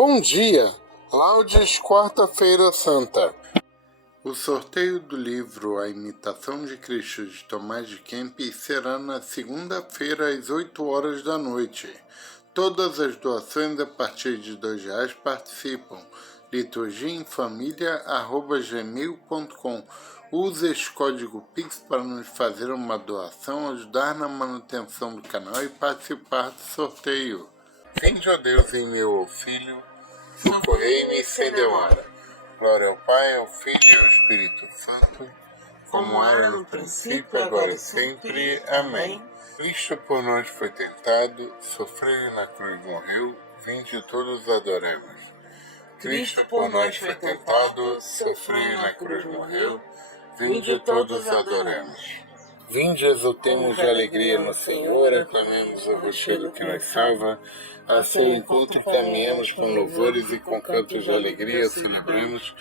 Bom dia! Laudes, quarta-feira santa. O sorteio do livro A Imitação de Cristo de Tomás de Kempis será na segunda-feira às 8 horas da noite. Todas as doações a partir de R$2 participam. liturgiaemfamilia@gmail.com. Use este código PIX para nos fazer uma doação, ajudar na manutenção do canal e participar do sorteio. Vinde, ó Deus, em meu auxílio, socorrei-me sem demora. Glória ao Pai, ao Filho e ao Espírito Santo, como era no princípio, agora e sempre. Amém. Cristo por nós foi tentado, sofreu e na cruz morreu, vinde todos adoremos. Cristo por nós foi tentado, sofreu e na cruz morreu, vinde todos adoremos. Vinde, exultemos de alegria no Senhor, aclamemos o rochedo que nos salva. A seu encontro caminhamos com louvores e com cantos de alegria celebremos.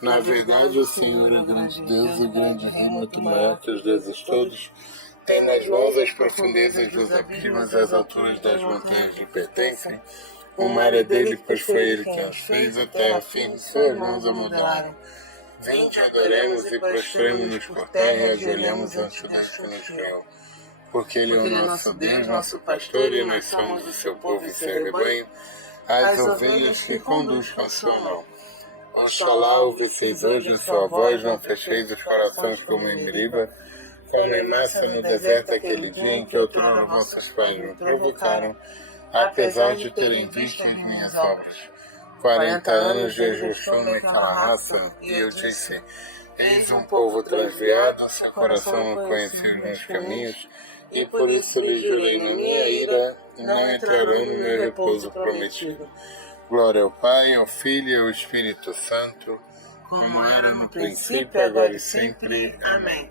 Na verdade, o Senhor é grande Deus e grande Rei, muito maior que os deuses todos. Tem nas mãos as profundezas dos abismos, as alturas das montanhas lhe pertencem. O mar é dele, pois foi ele quem os fez, a terra firme, suas mãos a modelaram. Vinde, adoremos e prostremos-nos por terra e ajoelhemos ante o Deus que nos criou. Porque ele é o nosso Deus, nosso pastor, e nós somos o seu povo e seu rebanho, as ovelhas que conduz com sua mão. Oxalá ouvesseis hoje a sua voz, não fecheis os corações como em Meriba, como em Massa no deserto aquele dia em que outrora vossos pais me provocaram, apesar de terem visto as minhas obras. 40 anos de jejum naquela raça, e eu disse, eis um povo transviado, seu coração não conhece os meus caminhos, e por isso lhe jurei na minha ira, e não entrarão no meu repouso prometido. Glória ao Pai, ao Filho e ao Espírito Santo, como era no princípio, agora e sempre. Amém.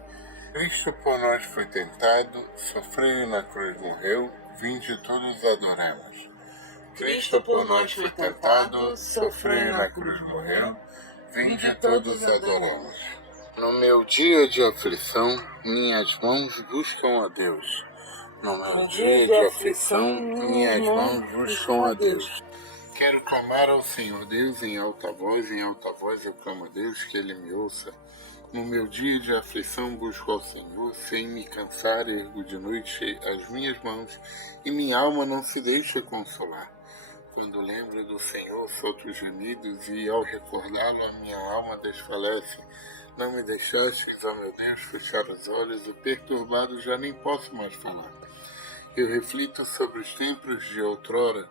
Cristo por nós foi tentado, sofreu e na cruz morreu, vinde todos adoremos. Cristo por nós foi tentado, sofreu e na cruz morreu, vinde todos adoremos. No meu dia de aflição, minhas mãos buscam a Deus. No meu dia de aflição, minhas mãos buscam a Deus. Quero clamar ao Senhor Deus em alta voz eu clamo a Deus que Ele me ouça. No meu dia de aflição busco ao Senhor, sem me cansar ergo de noite as minhas mãos, e minha alma não se deixa consolar. Quando lembro do Senhor, solto gemidos, e ao recordá-lo a minha alma desfalece. Não me deixastes, ó meu Deus, fechar os olhos, o perturbado já nem posso mais falar. Eu reflito sobre os tempos de outrora,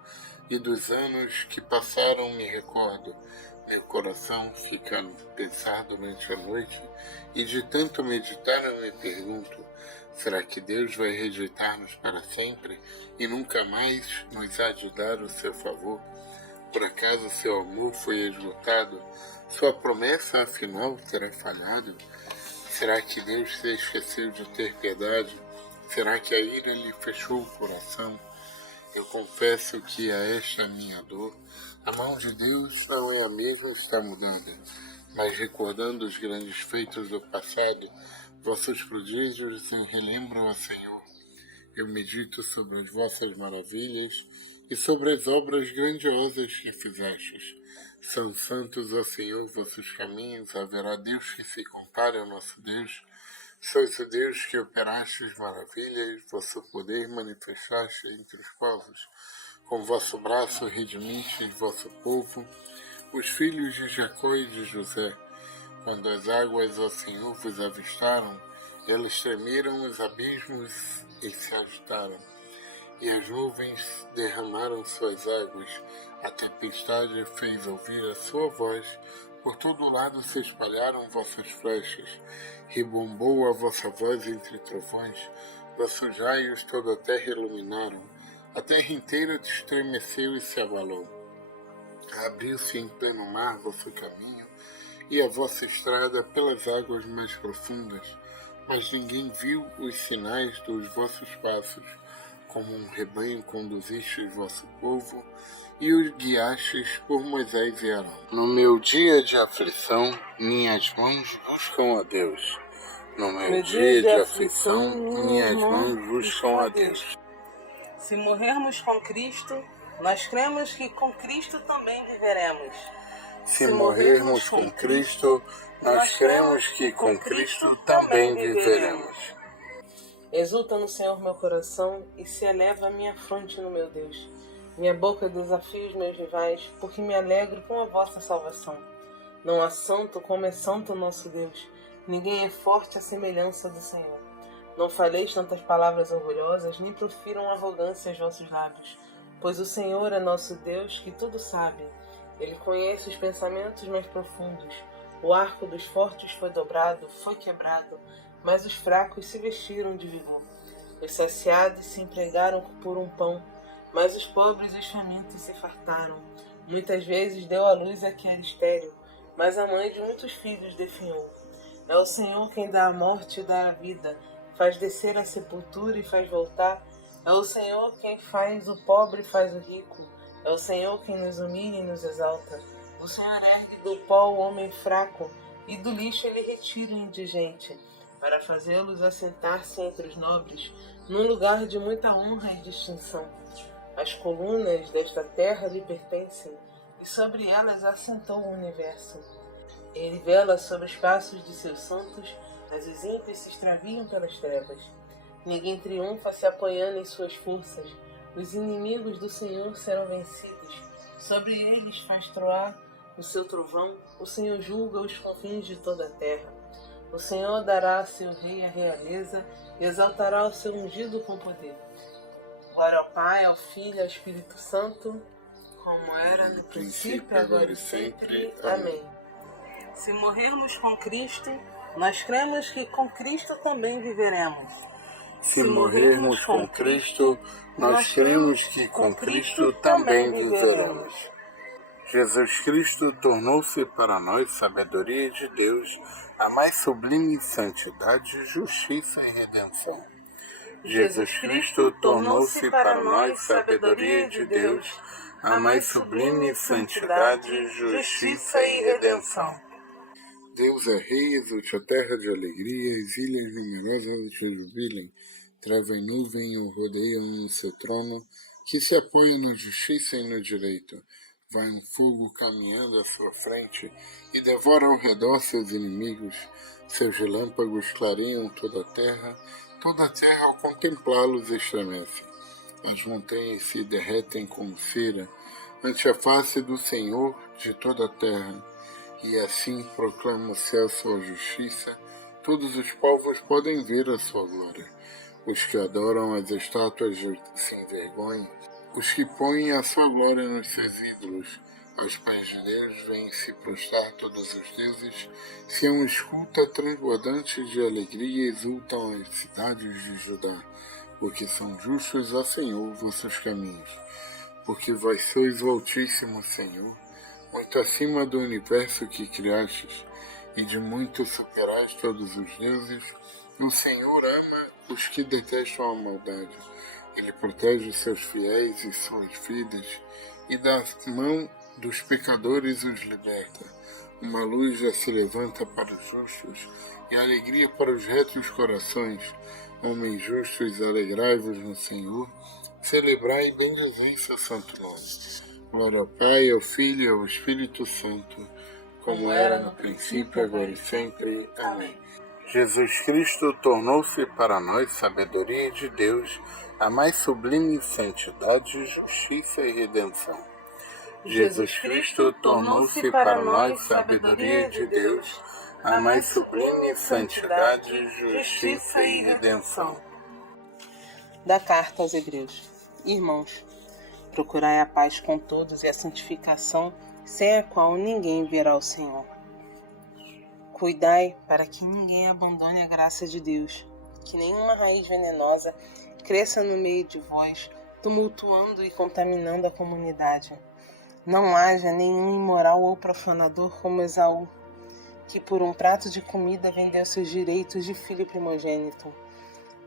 e dos anos que passaram me recordo. Meu coração fica a pensar durante a noite, e de tanto meditar eu me pergunto, será que Deus vai rejeitar-nos para sempre e nunca mais nos há de dar o seu favor? Por acaso seu amor foi esgotado? Sua promessa afinal terá falhado? Será que Deus se esqueceu de ter piedade? Será que a ira lhe fechou o coração? Eu confesso que a esta minha dor, a mão de Deus não é a mesma, está mudando. Mas recordando os grandes feitos do passado, vossos prodígios me relembram, ó Senhor. Eu medito sobre as vossas maravilhas e sobre as obras grandiosas que fizestes. São santos, ó Senhor, vossos caminhos, haverá Deus que se compare ao nosso Deus. Sois o Deus que operastes maravilhas, vosso poder manifestaste entre os povos. Com vosso braço redimistes vosso povo, os filhos de Jacó e de José. Quando as águas, ó Senhor, vos avistaram, elas tremeram os abismos e se agitaram. E as nuvens derramaram suas águas, a tempestade fez ouvir a sua voz, por todo lado se espalharam vossas flechas, rebombou a vossa voz entre trovões, vossos raios toda a terra iluminaram, a terra inteira estremeceu e se abalou. Abriu-se em pleno mar vosso caminho, e a vossa estrada pelas águas mais profundas, mas ninguém viu os sinais dos vossos passos. Como um rebanho conduzistes vosso povo, e os guiastes por Moisés e Arão. No meu dia de aflição, minhas mãos buscam a Deus. No meu dia de aflição, minhas mãos buscam a Deus. Se morrermos com Cristo, nós cremos que com Cristo também viveremos. Se morrermos com Cristo, nós cremos que com Cristo também viveremos. Exulta no Senhor meu coração e se eleva a minha fronte no meu Deus. Minha boca desafia os meus rivais, porque me alegro com a vossa salvação. Não há santo como é santo o nosso Deus. Ninguém é forte à semelhança do Senhor. Não faleis tantas palavras orgulhosas, nem profiram arrogância aos vossos lábios. Pois o Senhor é nosso Deus, que tudo sabe. Ele conhece os pensamentos mais profundos. O arco dos fortes foi dobrado, foi quebrado, mas os fracos se vestiram de vigor. Os saciados se empregaram por um pão, mas os pobres e os famintos se fartaram. Muitas vezes deu à luz a que era estéril, mas a mãe de muitos filhos definhou. É o Senhor quem dá a morte e dá a vida, faz descer a sepultura e faz voltar. É o Senhor quem faz o pobre e faz o rico. É o Senhor quem nos humilha e nos exalta. O Senhor ergue do pó o homem fraco, e do lixo ele retira o indigente, para fazê-los assentar-se entre os nobres, num lugar de muita honra e distinção. As colunas desta terra lhe pertencem, e sobre elas assentou o universo. Ele vela sobre os passos de seus santos, mas os ímpios se extraviam pelas trevas. Ninguém triunfa se apoiando em suas forças. Os inimigos do Senhor serão vencidos. Sobre eles faz troar o seu trovão. O Senhor julga os confins de toda a terra. O Senhor dará a seu rei a realeza e exaltará o seu ungido com poder. Glória ao Pai, ao Filho e ao Espírito Santo, como era no princípio, agora e sempre. Amém. Se morrermos com Cristo, nós cremos que com Cristo também viveremos. Se morrermos com Cristo, nós cremos que com Cristo também viveremos. Jesus Cristo tornou-se para nós sabedoria de Deus, a mais sublime santidade, justiça e redenção. Jesus Cristo tornou-se para nós sabedoria de Deus, a mais sublime santidade, justiça e redenção. Deus é rei, exulte a terra de alegria, as ilhas numerosas te jubilem, treva e nuvem o rodeiam no seu trono, que se apoia na justiça e no direito. Vai um fogo caminhando à sua frente e devora ao redor seus inimigos. Seus relâmpagos clareiam toda a terra ao contemplá-los estremece. As montanhas se derretem como cera ante a face do Senhor de toda a terra. E assim proclama o céu sua justiça, todos os povos podem ver a sua glória. Os que adoram as estátuas se envergonham, os que põem a sua glória nos seus ídolos. Aos pés de Deus vêm se prostrar todos os deuses, se é um escuta transbordante de alegria exultam as cidades de Judá, porque são justos, ó Senhor, vossos caminhos. Porque vós sois o Altíssimo Senhor, muito acima do universo que criastes, e de muito superais todos os deuses. O Senhor ama os que detestam a maldade. Ele protege os seus fiéis e suas vidas, e da mão dos pecadores os liberta. Uma luz já se levanta para os justos, e alegria para os retos corações. Homens justos, alegrai-vos no Senhor, celebrai e bendizei seu santo nome. Glória ao Pai, ao Filho e ao Espírito Santo, como era no princípio, agora e sempre. Amém. Jesus Cristo tornou-se para nós sabedoria de Deus, a mais sublime santidade, justiça e redenção. Jesus Cristo tornou-se para nós sabedoria de Deus, a mais sublime santidade, justiça e redenção. Da carta aos Hebreus. Irmãos, procurai a paz com todos e a santificação, sem a qual ninguém verá o Senhor. Cuidai para que ninguém abandone a graça de Deus, que nenhuma raiz venenosa cresça no meio de vós, tumultuando e contaminando a comunidade. Não haja nenhum imoral ou profanador como Esaú, que por um prato de comida vendeu seus direitos de filho primogênito.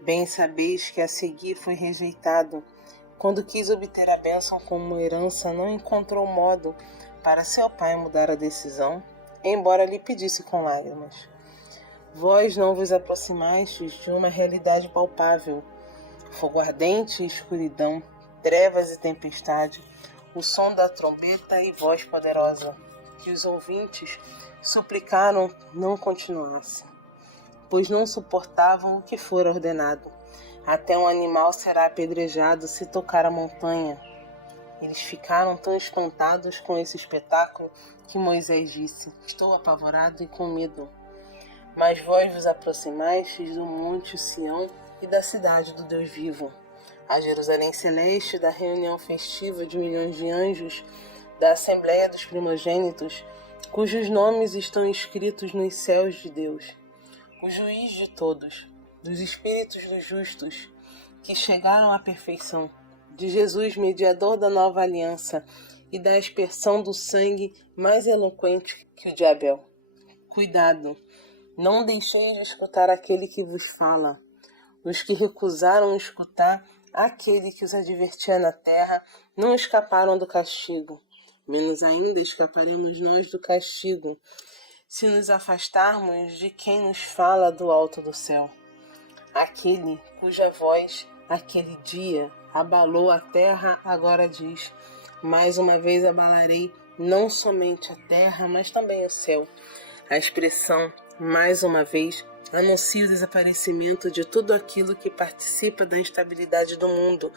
Bem sabeis que a seguir foi rejeitado. Quando quis obter a bênção como herança, não encontrou modo para seu pai mudar a decisão, embora lhe pedisse com lágrimas. Vós não vos aproximastes de uma realidade palpável, fogo ardente e escuridão, trevas e tempestade, o som da trombeta e voz poderosa, que os ouvintes suplicaram não continuasse, pois não suportavam o que fora ordenado. Até um animal será apedrejado se tocar a montanha. Eles ficaram tão espantados com esse espetáculo que Moisés disse: estou apavorado e com medo. Mas vós vos aproximastes do monte Sião e da cidade do Deus vivo, a Jerusalém celeste, da reunião festiva de milhões de anjos, da assembleia dos primogênitos, cujos nomes estão escritos nos céus de Deus, o juiz de todos, dos espíritos dos justos, que chegaram à perfeição, de Jesus, mediador da nova aliança, e da aspersão do sangue mais eloquente que o de Abel. Cuidado, não deixeis de escutar aquele que vos fala. Os que recusaram escutar aquele que os advertia na terra não escaparam do castigo. Menos ainda escaparemos nós do castigo, se nos afastarmos de quem nos fala do alto do céu. Aquele cuja voz, aquele dia, abalou a terra, agora diz: mais uma vez abalarei não somente a terra, mas também o céu. A expressão mais uma vez anuncia o desaparecimento de tudo aquilo que participa da instabilidade do mundo,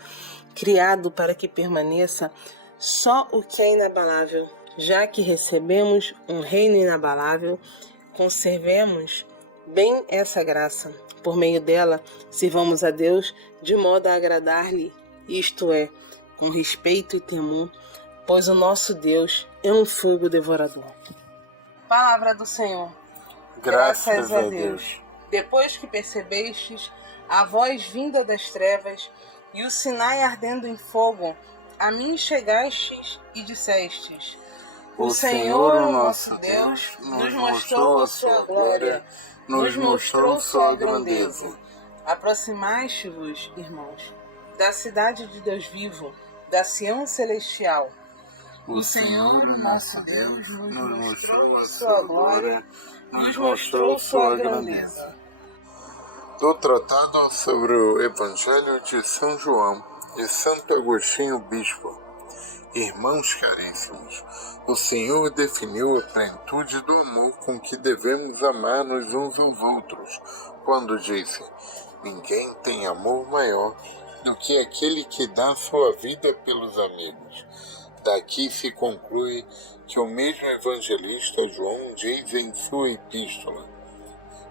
criado para que permaneça só o que é inabalável. Já que recebemos um reino inabalável, conservemos bem essa graça. Por meio dela, sirvamos a Deus de modo a agradar-lhe, isto é, com respeito e temor, pois o nosso Deus é um fogo devorador. Palavra do Senhor. Graças a Deus. Depois que percebestes a voz vinda das trevas e o Sinai ardendo em fogo, a mim chegastes e dissestes: o Senhor, o nosso Deus, nos mostrou a sua glória, nos mostrou sua grandeza. Aproximaste-vos, irmãos, da cidade de Deus vivo, da Sião celestial. O Senhor, o nosso Deus, nos mostrou a sua glória, nos mostrou sua grandeza. Do Tratado sobre o Evangelho de São João, de Santo Agostinho Bispo. Irmãos caríssimos, o Senhor definiu a plenitude do amor com que devemos amar-nos uns aos outros, quando disse: ninguém tem amor maior do que aquele que dá sua vida pelos amigos. Daqui se conclui que o mesmo evangelista João diz em sua epístola: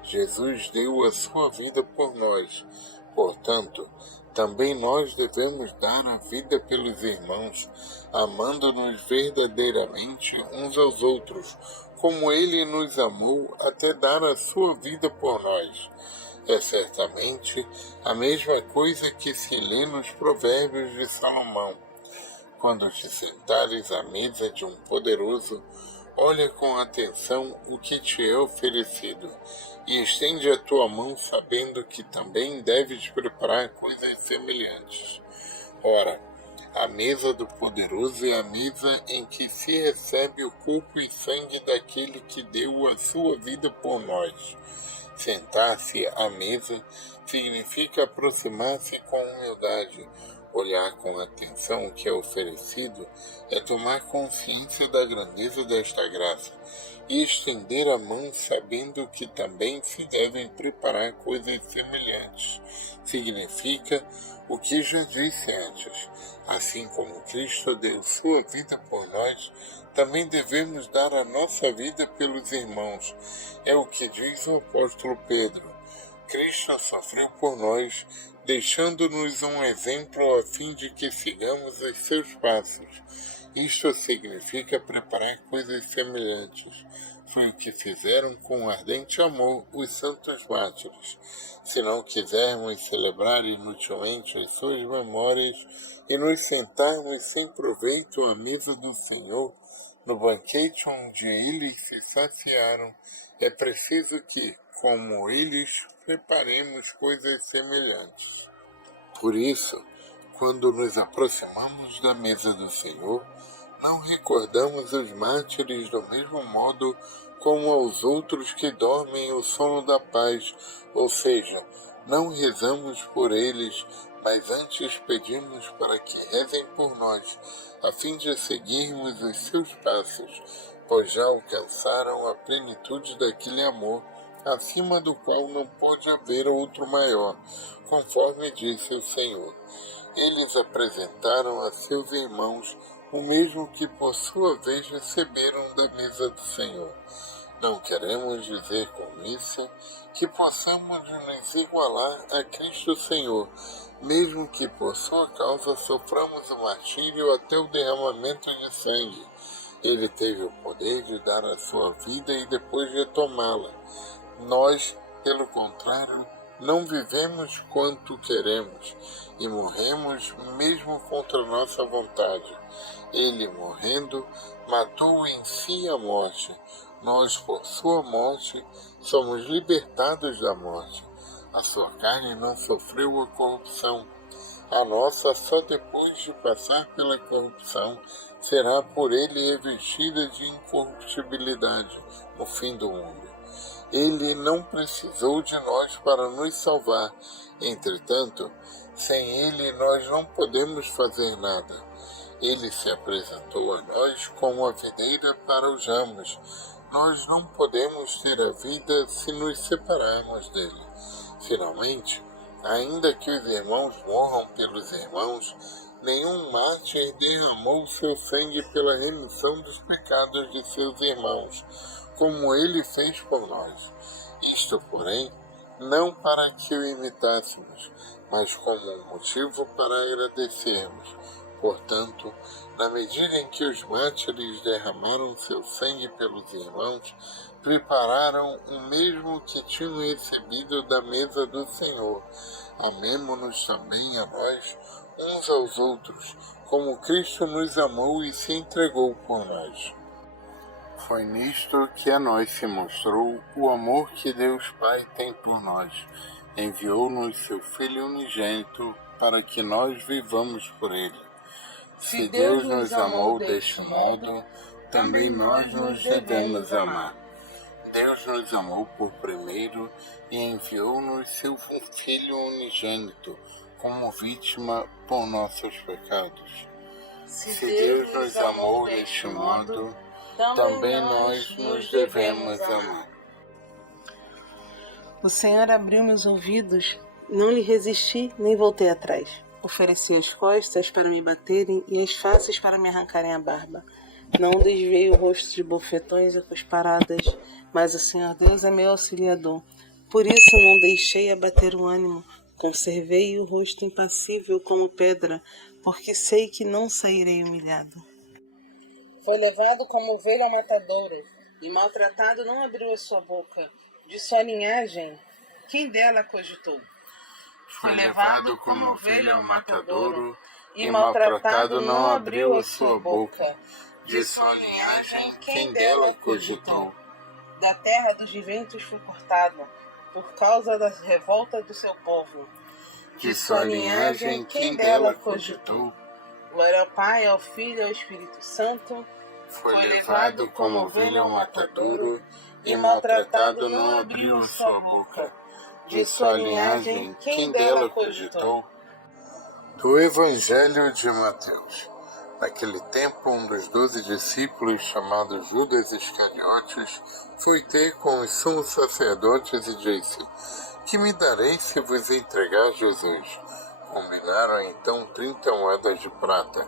Jesus deu a sua vida por nós, portanto, também nós devemos dar a vida pelos irmãos, amando-nos verdadeiramente uns aos outros, como ele nos amou até dar a sua vida por nós. É certamente a mesma coisa que se lê nos Provérbios de Salomão. Quando te sentares à mesa de um poderoso, olha com atenção o que te é oferecido, e estende a tua mão sabendo que também deves preparar coisas semelhantes. Ora, a mesa do poderoso é a mesa em que se recebe o corpo e sangue daquele que deu a sua vida por nós. Sentar-se à mesa significa aproximar-se com humildade. Olhar com atenção o que é oferecido é tomar consciência da grandeza desta graça e estender a mão sabendo que também se devem preparar coisas semelhantes. Significa o que já disse antes: assim como Cristo deu sua vida por nós, também devemos dar a nossa vida pelos irmãos. É o que diz o apóstolo Pedro: Cristo sofreu por nós, deixando-nos um exemplo a fim de que sigamos os seus passos. Isto significa preparar coisas semelhantes. Foi o que fizeram com ardente amor os santos mártires. Se não quisermos celebrar inutilmente as suas memórias e nos sentarmos sem proveito à mesa do Senhor, no banquete onde eles se saciaram, é preciso que, como eles, preparemos coisas semelhantes. Por isso, quando nos aproximamos da mesa do Senhor, não recordamos os mártires do mesmo modo como aos outros que dormem o sono da paz, ou seja, não rezamos por eles, mas antes pedimos para que rezem por nós, a fim de seguirmos os seus passos, pois já alcançaram a plenitude daquele amor, acima do qual não pode haver outro maior, conforme disse o Senhor. Eles apresentaram a seus irmãos o mesmo que por sua vez receberam da mesa do Senhor. Não queremos dizer com isso que possamos nos igualar a Cristo Senhor, mesmo que por sua causa soframos o martírio até o derramamento de sangue. Ele teve o poder de dar a sua vida e depois retomá-la. Nós, pelo contrário, não vivemos quanto queremos e morremos mesmo contra nossa vontade. Ele, morrendo, matou em si a morte. Nós, por sua morte, somos libertados da morte. A sua carne não sofreu a corrupção. A nossa, só depois de passar pela corrupção, será por ele revestida de incorruptibilidade no fim do mundo. Ele não precisou de nós para nos salvar. Entretanto, sem ele nós não podemos fazer nada. Ele se apresentou a nós como a videira para os ramos. Nós não podemos ter a vida se nos separarmos dele. Finalmente, ainda que os irmãos morram pelos irmãos, nenhum mártir derramou seu sangue pela remissão dos pecados de seus irmãos, como ele fez por nós. Isto, porém, não para que o imitássemos, mas como um motivo para agradecermos. Portanto, na medida em que os mártires derramaram seu sangue pelos irmãos, prepararam o mesmo que tinham recebido da mesa do Senhor. Amemo-nos também a nós, uns aos outros, como Cristo nos amou e se entregou por nós. Foi nisto que a nós se mostrou o amor que Deus Pai tem por nós. Enviou-nos seu Filho unigênito para que nós vivamos por ele. Se Deus nos amou deste modo, também nós nos devemos amar. Deus nos amou por primeiro e enviou-nos seu Filho unigênito como vítima por nossos pecados. Se Deus nos amou deste modo, também nós nos devemos amar. O Senhor abriu meus ouvidos, não lhe resisti nem voltei atrás. Ofereci as costas para me baterem e as faces para me arrancarem a barba. Não desviei o rosto de bofetões e cusparadas, mas o Senhor Deus é meu auxiliador. Por isso não deixei abater o ânimo, conservei o rosto impassível como pedra, porque sei que não sairei humilhado. Foi levado como ovelha ao matadouro, e maltratado não abriu a sua boca. De sua linhagem, quem dela cogitou? Foi levado como ovelha ao matadouro, e maltratado não abriu a sua boca. De sua linhagem, quem dela cogitou? Da terra dos viventes foi cortado, por causa da revolta do seu povo. De sua linhagem, quem dela cogitou? Glória ao Pai, ao Filho e ao Espírito Santo. Foi levado como ovelha ao matadouro, e maltratado não abriu a sua boca. De sua linhagem, quem dela cogitou? Do Evangelho de Mateus. Naquele tempo, um dos 12 discípulos, chamado Judas Iscariotes, foi ter com os sumos sacerdotes e disse: Que me dareis se vos entregar Jesus? Combinaram então 30 moedas de prata,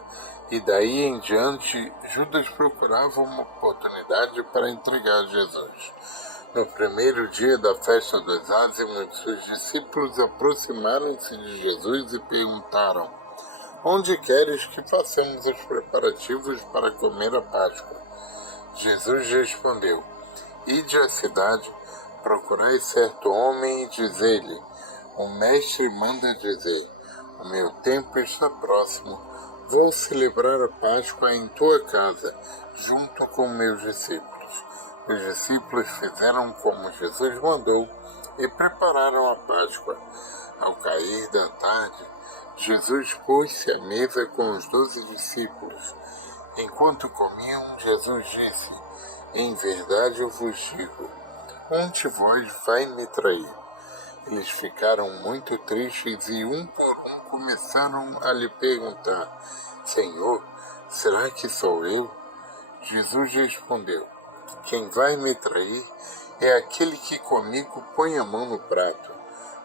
e daí em diante Judas procurava uma oportunidade para entregar Jesus. No primeiro dia da festa dos ázimos, os discípulos aproximaram-se de Jesus e perguntaram: Onde queres que façamos os preparativos para comer a Páscoa? Jesus respondeu: Ide à cidade, procurai certo homem e dizei-lhe: O mestre manda dizer: O meu tempo está próximo, vou celebrar a Páscoa em tua casa, junto com meus discípulos. Os discípulos fizeram como Jesus mandou e prepararam a Páscoa. Ao cair da tarde, Jesus pôs-se à mesa com os 12 discípulos. Enquanto comiam, Jesus disse: Em verdade eu vos digo, um de vós vai me trair. Eles ficaram muito tristes e um por um começaram a lhe perguntar: Senhor, será que sou eu? Jesus respondeu: Quem vai me trair é aquele que comigo põe a mão no prato.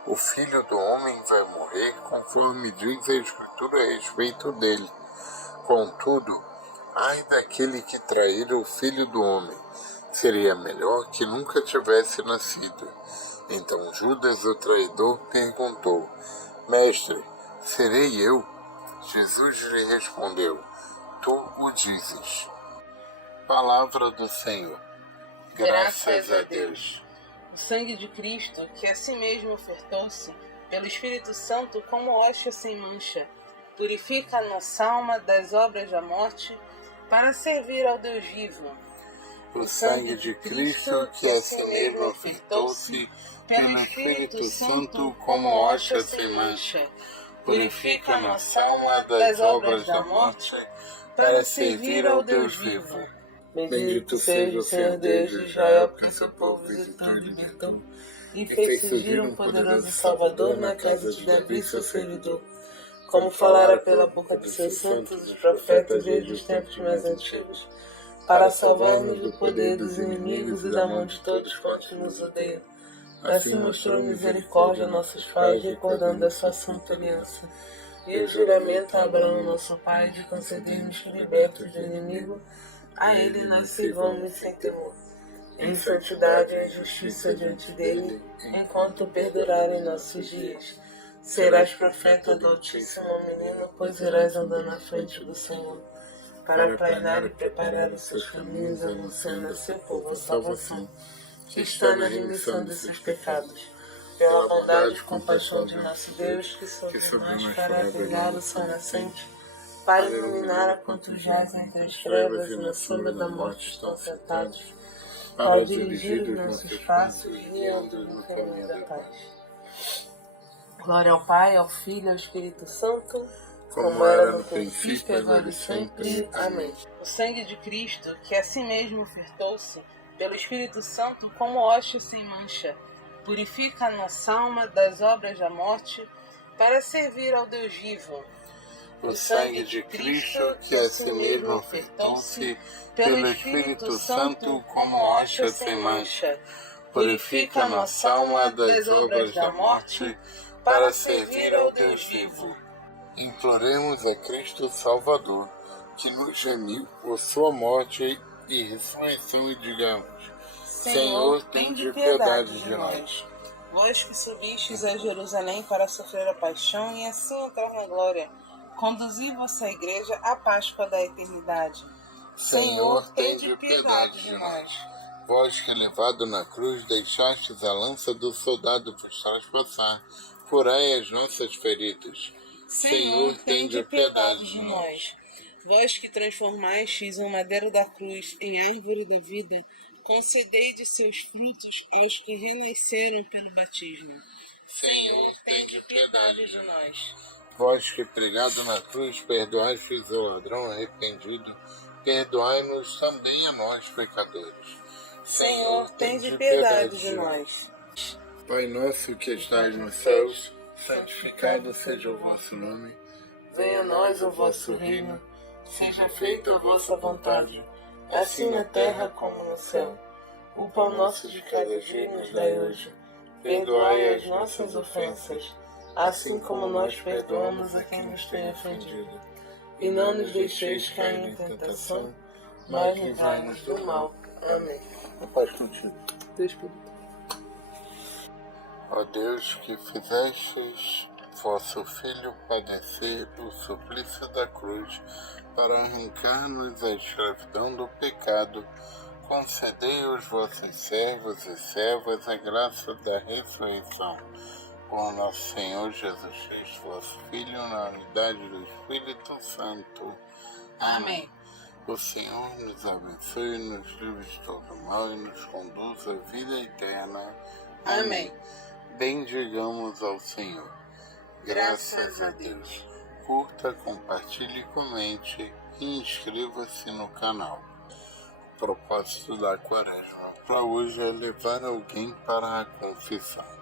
O Filho do Homem vai morrer conforme diz a Escritura a respeito dele. Contudo, ai daquele que trair o Filho do Homem. Seria melhor que nunca tivesse nascido. Então Judas, o traidor, perguntou: Mestre, serei eu? Jesus lhe respondeu: Tu o dizes. Palavra do Senhor. Graças a Deus. O sangue de Cristo, que a si mesmo ofertou-se pelo Espírito Santo como hóstia sem mancha, purifica a nossa alma das obras da morte para servir ao Deus vivo. O sangue de Cristo, que a si mesmo ofertou-se pelo Espírito Santo como hóstia sem mancha, purifica a nossa alma das obras da morte para servir ao Deus vivo. Bendito seja o Senhor Deus de Israel, que o seu povo visitou e libertou, e fez surgir um poderoso Salvador na casa de Davi, seu servidor, como falara pela boca dos seus santos os profetas desde os tempos mais antigos, para salvar-nos do poder dos inimigos e da mão de todos quantos nos odeiam. Assim mostrou misericórdia a nossos pais, recordando a sua santa aliança, e o juramento a Abraão, nosso pai, de conceder-nos que, libertos do inimigo, a ele nós sirvamos sem temor, em santidade e justiça diante dele, enquanto perdurarem nossos dias. Serás profeta do Altíssimo, menino, pois irás andando à frente do Senhor, para aplanar e preparar os seus caminhos, anunciando a seu povo a salvação, que está na remissão de seus pecados, pela bondade e compaixão de nosso Deus, que sobre nós fará brilhar o sol nascente, para iluminar a quantos jazem entre as trevas e na sombra da morte estão sentados, para dirigir os nossos passos guiando no caminho da paz. Glória ao Pai, ao Filho e ao Espírito Santo, como era no princípio, agora e sempre. Amém. O sangue de Cristo, que a si mesmo ofertou-se pelo Espírito Santo como hóstia sem mancha, purifica a nossa alma das obras da morte para servir ao Deus vivo. O sangue de Cristo, que a si mesmo ofertou-se pelo Espírito Santo como hóstia sem mancha, purifica a nossa alma das obras da morte para servir ao Deus vivo. Imploremos a Cristo Salvador, que nos remiu por sua morte e ressurreição, e digamos: Senhor, tende piedade de nós. Vós que subistes a Jerusalém para sofrer a paixão e assim entrar na glória, conduzi vossa igreja à Páscoa da eternidade. Senhor, tende piedade de nós. Vós que, levado na cruz, deixastes a lança do soldado vos traspassar, curai as nossas feridas. Senhor, tende piedade de nós. Vós que transformastes o madeiro da cruz em árvore da vida, concedei de seus frutos aos que renasceram pelo batismo. Senhor, tende piedade de nós. Vós que, pregado na cruz, perdoastes o ladrão arrependido, perdoai-nos também a nós, pecadores. Senhor, tende piedade de nós. Pai nosso que estais nos céus, santificado seja o vosso nome. Venha a nós o vosso reino. Seja feita a vossa vontade, assim na terra como no céu. O pão nosso de cada dia nos dai hoje. Perdoai as nossas ofensas, assim como nós perdoamos a quem nos tem ofendido. E não nos deixeis cair em tentação, mas livrai-nos do mal. Amém. A paz contigo. Deus por Ó Deus, que fizestes vosso Filho padecer o suplício da cruz para arrancar-nos a escravidão do pecado, concedei aos vossos servos e servas a graça da ressurreição. Por nosso Senhor Jesus Cristo, vosso Filho, na unidade do Espírito Santo. Amém. O Senhor nos abençoe, nos livre de todo mal e nos conduz à vida eterna. Amém. Bendigamos ao Senhor. Graças a Deus. Curta, compartilhe, comente e inscreva-se no canal. O propósito da Quaresma para hoje é levar alguém para a confissão.